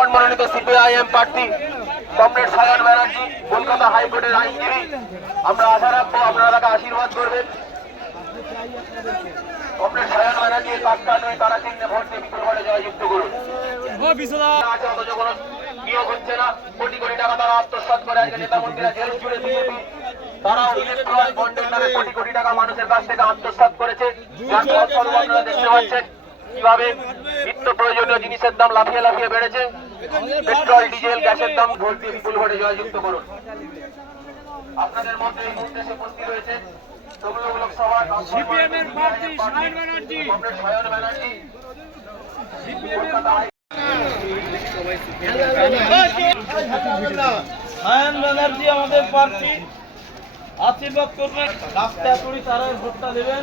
বামফ্রন্ট মনোনীত সিপিআইএম প্রার্থী কমরেড সায়ন ব্যানার্জি কলকাতা হাইকোর্টের আইনজীবী। আমরা আশা রাখব আপনারা তাকে আশীর্বাদ করবেন। কমরেড সায়ন ব্যানার্জি নয় তারা চিহ্নে ভোট দিয়ে বিপুল জয়যুক্ত করুন। অথচ কোনো নিয়োগ হচ্ছে না। কোটি কোটি টাকা তারা করে আজকে নেতা মন্ত্রীরা জেল জুড়ে বিজেপি। তারাও ইলেকট্রনিক বন্ডের নামে কোটি কোটি টাকা মানুষের কাছ থেকে করেছে। যার ফলস্বরূপ আপনারা দেখতে পাচ্ছেন কীভাবে নিত্য প্রয়োজনীয় জিনিসের দাম লাফিয়ে লাফিয়ে বেড়েছে। পেট্রোল ডিজেল গ্যাসের দাম ভোট দিয়ে বিপুল ভোটে জয়যুক্ত করুন। আপনাদের মধ্যে এই মুহূর্তে এসে উপস্থিত হয়েছে তমলুক লোকসভার সিপিএম এর প্রার্থী সায়ন ব্যানার্জি। কমরেড সায়ন ব্যানার্জি সায়ন আমাদের প্রার্থী। আশীর্বাদ করবেন রাস্তা করি তারাই ভোটটা দেবেন।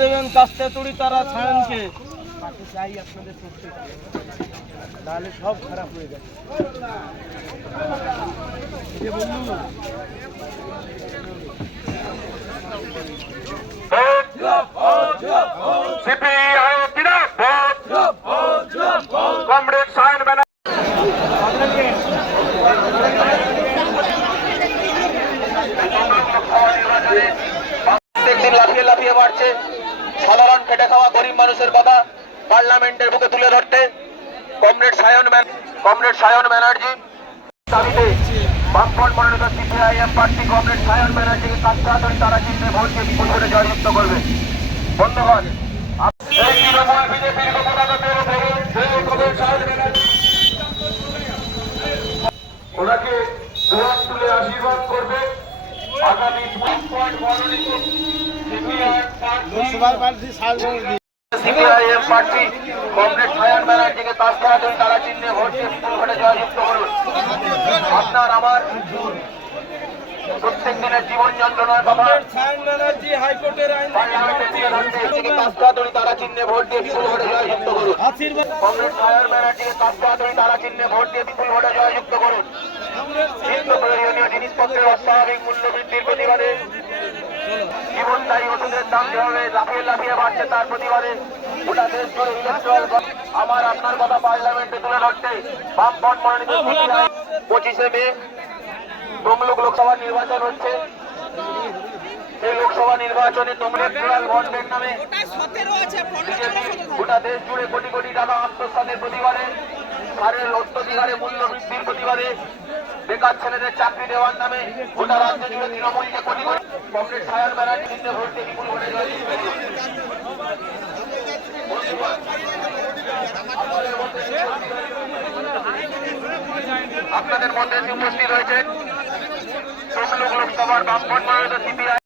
দেবেন কাস্তে তুড়ি তারা ছায়নকে চাই আপনাদের তাহলে সব খারাপ হয়ে যাবে। সিপিআই বিরাট ভোট কমরেড সায়ন প্রত্যেকদিন লাফিয়ে লাফিয়ে বাড়ছে। সাধারণ খেটে খাওয়া গরিব মানুষের কথা পার্লামেন্টের বুকে তুলে ধরতে। Comrade Sayan comrade Sayan Banerjee. দাবিতে বামফ্রন্ট মনোনীত সিপিআইএম প্রার্থী কমরেড সায়ন ব্যানার্জিকে কাস্তাহাতরি তারা চিহ্নে ভোট দিয়ে বিপুল ভোটে জয়যুক্ত করবে। বন্ধুগণ বিজেপির আশীর্বাদ করবে। আগামী মনোনীত সিপিআইএম প্রার্থী সিপিআইএম প্রার্থী কংগ্রেস ব্যানার্জিকে কাস্তাহাতরি তারা চিহ্নে ভোট দিয়ে বিপুল ভোটে জয়যুক্ত করুন। আপনার আমার প্রত্যেক দিনের জীবন যন্ত্রণার কথা। তারা চিহ্নে ভোট দিয়ে বিপুল ভোটে জয়যুক্ত করুন। কংগ্রেস সায়ন ব্যানার্জিকে কাস্তাহাতরি তারা চিহ্নে ভোট দিয়ে বিপুল ভোটে জয়যুক্ত করুন। জিনিসপত্রের অস্বাভাবিক মূল্য বৃদ্ধির প্রতিবাদে জীবনদায়ী ওষুধের দাম যেভাবে লাফিয়ে লাফিয়ে বাড়ছে তার প্রতিবাদে গোটা দেশ জুড়ে ইলেকট্রাল আমার আপনার কথা পার্লামেন্টে তুলে ধরতে বামফ্রন্ট মনোনীত পঁচিশে মে তমলুক লোকসভা নির্বাচন হচ্ছে সেই লোকসভা নির্বাচনে তমলুক ইলেকট্রাল বন্ডের নামে গোটা দেশ জুড়ে কোটি কোটি টাকা আত্মসাতের প্রতিবাদে সারের অত্যধিক হারে মূল্য বৃদ্ধির প্রতিবাদে বেকার ছেলেদের চাকরি দেওয়ার নামে গোটা রাজ্য জুড়ে তৃণমূলকে কংগ্রেস বিপুল আপনাদের মধ্যে উপস্থিত হয়েছে তমলুক লোকসভার মনোনীত সিপিআই।